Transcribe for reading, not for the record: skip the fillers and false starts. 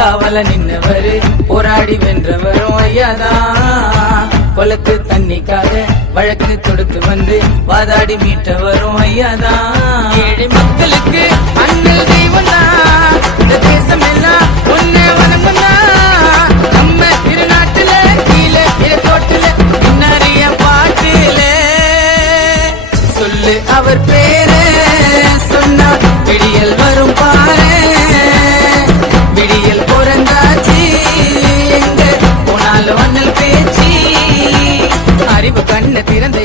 காவல நின்னவரு போராடி வென்றவரும் ஐயாதான். கொலத்து தண்ணிக்காக வழக்கு தொடுத்து வந்து வாதாடி மீட்டவரும் ஐயாதான். ஏழை மக்களுக்கு அண்ணல் தெய்வம் தான், இந்த தேசம் எல்லாம் ஒன்னே வணங்கும்னா. நம்ம திருநாட்டுல கீழே தோட்டுல நிறைய பாட்டுல சொல்லு அவர் பேரு சொன்னா விடியல் வரும் பாரு. விடியல் பிறந்தாச்சு எங்க போனாலும் அண்ணல் பேச்சு. அறிவு கண்ண திறந்த